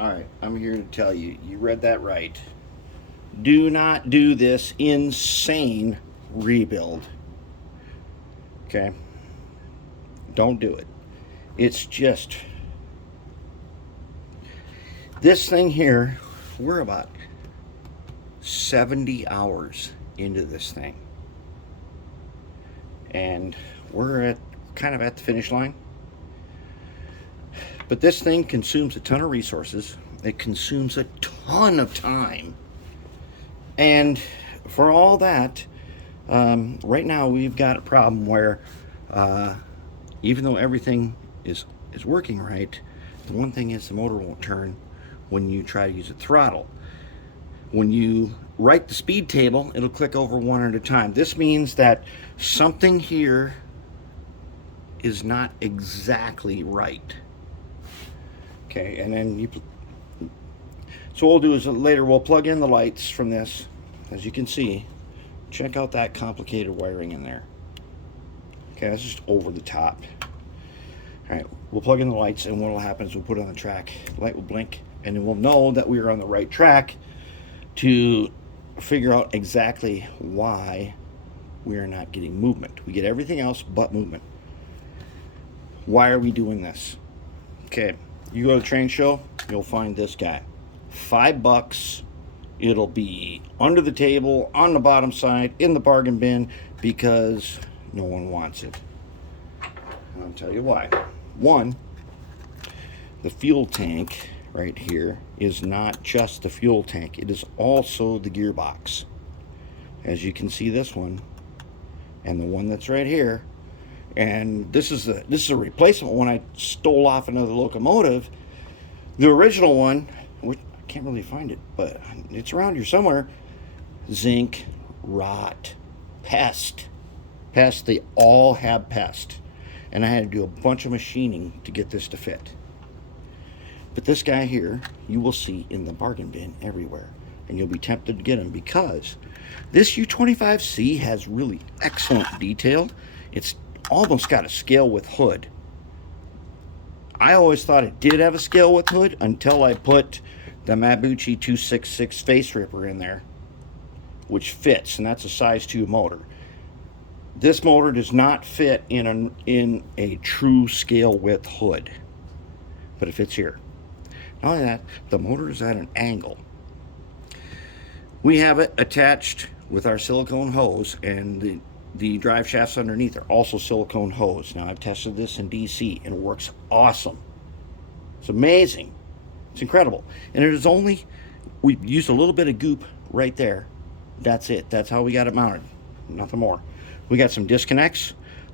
All right, I'm here to tell you, you read that right. Do not do this insane rebuild. Okay? Don't do it. It's just this thing here, we're about 70 hours into this thing. And we're at kind of at the finish line. But this thing consumes a ton of resources. It consumes a ton of time. And for all that, right now we've got a problem where even though everything is working right, the one thing is the motor won't turn when you try to use a throttle. When you write the speed table, it'll click over one at a time. This means that something here is not exactly right. Okay, and then so what we'll do is later we'll plug in the lights from this. As you can see, check out that complicated wiring in there. Okay, that's just over the top. All right, we'll plug in the lights, and what will happen is we'll put it on the track. The light will blink, and then we'll know that we are on the right track to figure out exactly why we are not getting movement. We get everything else but movement. Why are we doing this? Okay, you go to the train show, you'll find this guy. $5. It'll be under the table, on the bottom side, in the bargain bin, because no one wants it. And I'll tell you why. One, the fuel tank right here is not just the fuel tank, it is also the gearbox. As you can see, this one and the one that's right here, and this is a replacement one I stole off another locomotive. The original one, which I can't really find it, but it's around here somewhere. Zinc, rot, pest. They all have pest. And I had to do a bunch of machining to get this to fit. But this guy here, you will see in the bargain bin everywhere. And you'll be tempted to get him because this U25C has really excellent detail. It's almost got a scale width hood. I always thought it did have a scale width hood until I put the Mabuchi 266 face ripper in there, which fits, and that's a size 2 motor. This motor does not fit in a true scale width hood, but it fits here. Not only that, the motor is at an angle. We have it attached with our silicone hose, and the drive shafts underneath are also silicone hose. Now, I've tested this in DC, and it works awesome. It's amazing. It's incredible. And it is only, we've used a little bit of goop right there. That's it. That's how we got it mounted. Nothing more. We got some disconnects,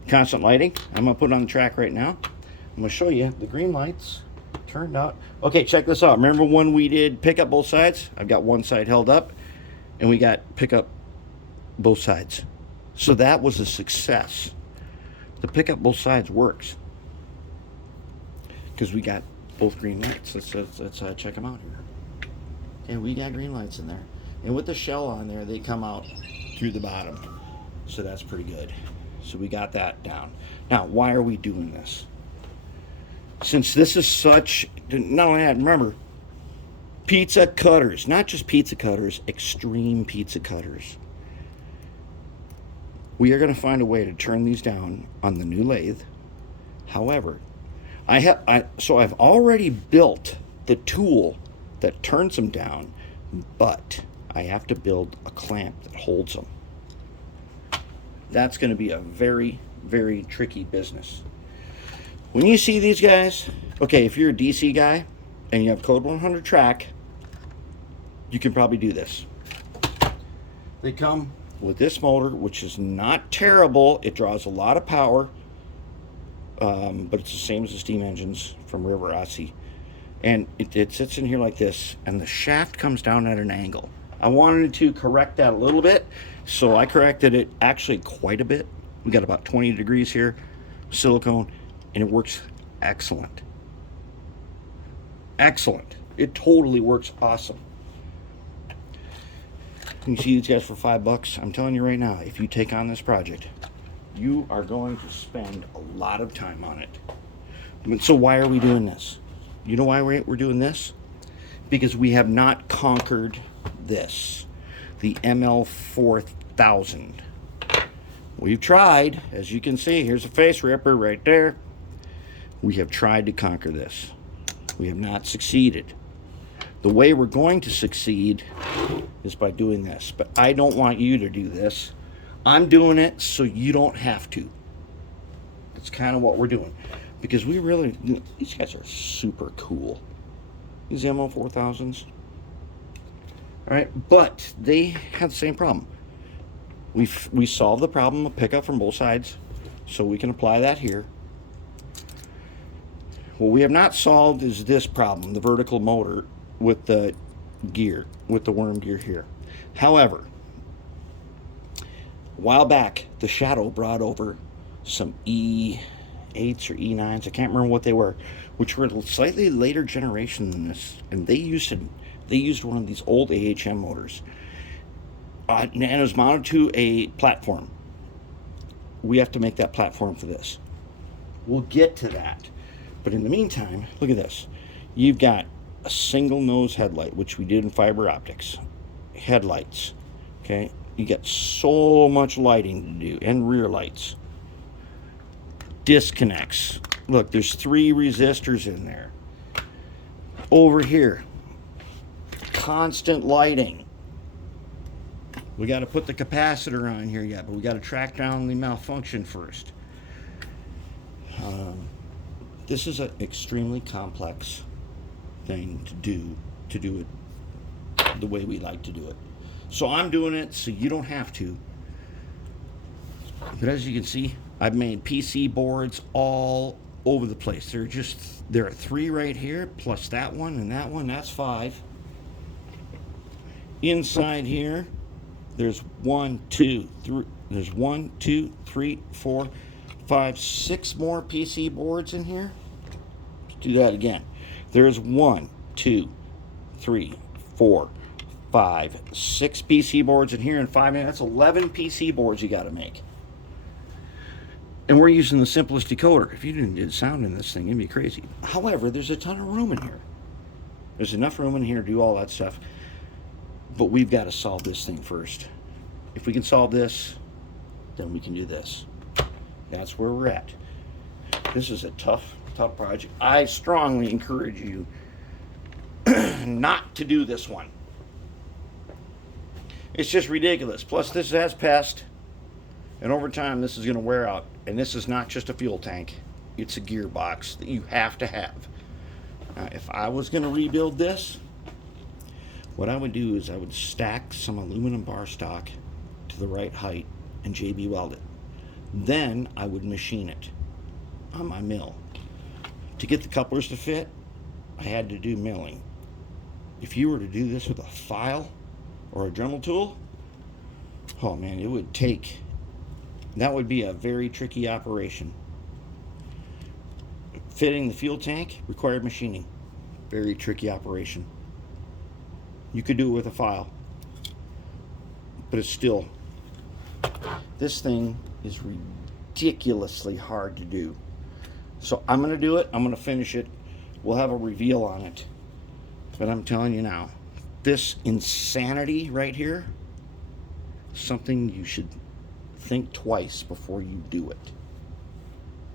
constant lighting. I'm going to put it on the track right now. I'm going to show you the green lights turned out. Okay, check this out. Remember when we did pick up both sides? I've got one side held up, and we got pick up both sides. So that was a success. The pick up both sides works because we got both green lights. Let's check them out here. Okay, we got green lights in there, and with the shell on there, they come out through the bottom. So that's pretty good. So we got that down. Now, why are we doing this? Since this is such, not only that, remember, pizza cutters, not just pizza cutters, extreme pizza cutters. We are going to find a way to turn these down on the new lathe. However, I've already built the tool that turns them down, but I have to build a clamp that holds them. That's going to be a very, very tricky business. When you see these guys, okay, if you're a DC guy and you have code 100 track, you can probably do this. They come with this motor, which is not terrible. It draws a lot of power, but it's the same as the steam engines from Rivarossi. And it sits in here like this, and the shaft comes down at an angle. I wanted to correct that a little bit, so I corrected it actually quite a bit. We got about 20 degrees here, silicone, and it works excellent. Excellent. It totally works awesome. You see these guys for $5. I'm telling you right now, if you take on this project, you are going to spend a lot of time on it. So why are we doing this? You know why we're doing this? because we have not conquered this, the ML4000. We've tried, as you can see, here's a face ripper right there. We have tried to conquer this. We have not succeeded. The way we're going to succeed is by doing this, but I don't want you to do this. I'm doing it so you don't have to. That's kind of what we're doing, because we really, these guys are super cool. These ML4000s. All right, but they have the same problem. We solved the problem of pickup from both sides, so we can apply that here. What we have not solved is this problem, the vertical motor with the gear, with the worm gear here. However, a while back, the Shadow brought over some E8s or E9s, I can't remember what they were, which were a slightly later generation than this, and they used one of these old AHM motors, and it was mounted to a platform. We have to make that platform for this. We'll get to that, but in the meantime, look at this. You've got a single nose headlight, which we did in fiber optics. Headlights, okay? You got so much lighting to do, and rear lights. Disconnects. Look, there's 3 resistors in there. Over here, constant lighting. We got to put the capacitor on here yet, but we got to track down the malfunction first. This is an extremely complex thing to do it the way we like to do it. So I'm doing it so you don't have to. But as you can see, I've made PC boards all over the place. There are 3 right here, plus that one and that one, that's 5. Inside here, there's 1, 2, 3, there's 1, 2, 3, 4, 5, 6 more PC boards in here. Let's do that again. There's 1, 2, 3, 4, 5, 6 PC boards in here, and 5, that's 11 PC boards you got to make. And we're using the simplest decoder. If you didn't get sound in this thing, it'd be crazy. However, there's a ton of room in here. There's enough room in here to do all that stuff. But we've got to solve this thing first. If we can solve this, then we can do this. That's where we're at. This is a tough project. I strongly encourage you not to do this one. It's just ridiculous. Plus, this has pest, and over time, this is going to wear out. And this is not just a fuel tank. It's a gearbox that you have to have. Now, if I was going to rebuild this, what I would do is I would stack some aluminum bar stock to the right height and JB weld it. Then I would machine it on my mill. To get the couplers to fit, I had to do milling. If you were to do this with a file or a Dremel tool, oh man, it would take, that would be a very tricky operation. Fitting the fuel tank required machining. Very tricky operation. You could do it with a file, but it's still, this thing is ridiculously hard to do. So I'm going to do it. I'm going to finish it. We'll have a reveal on it. But I'm telling you now, this insanity right here, something you should think twice before you do it.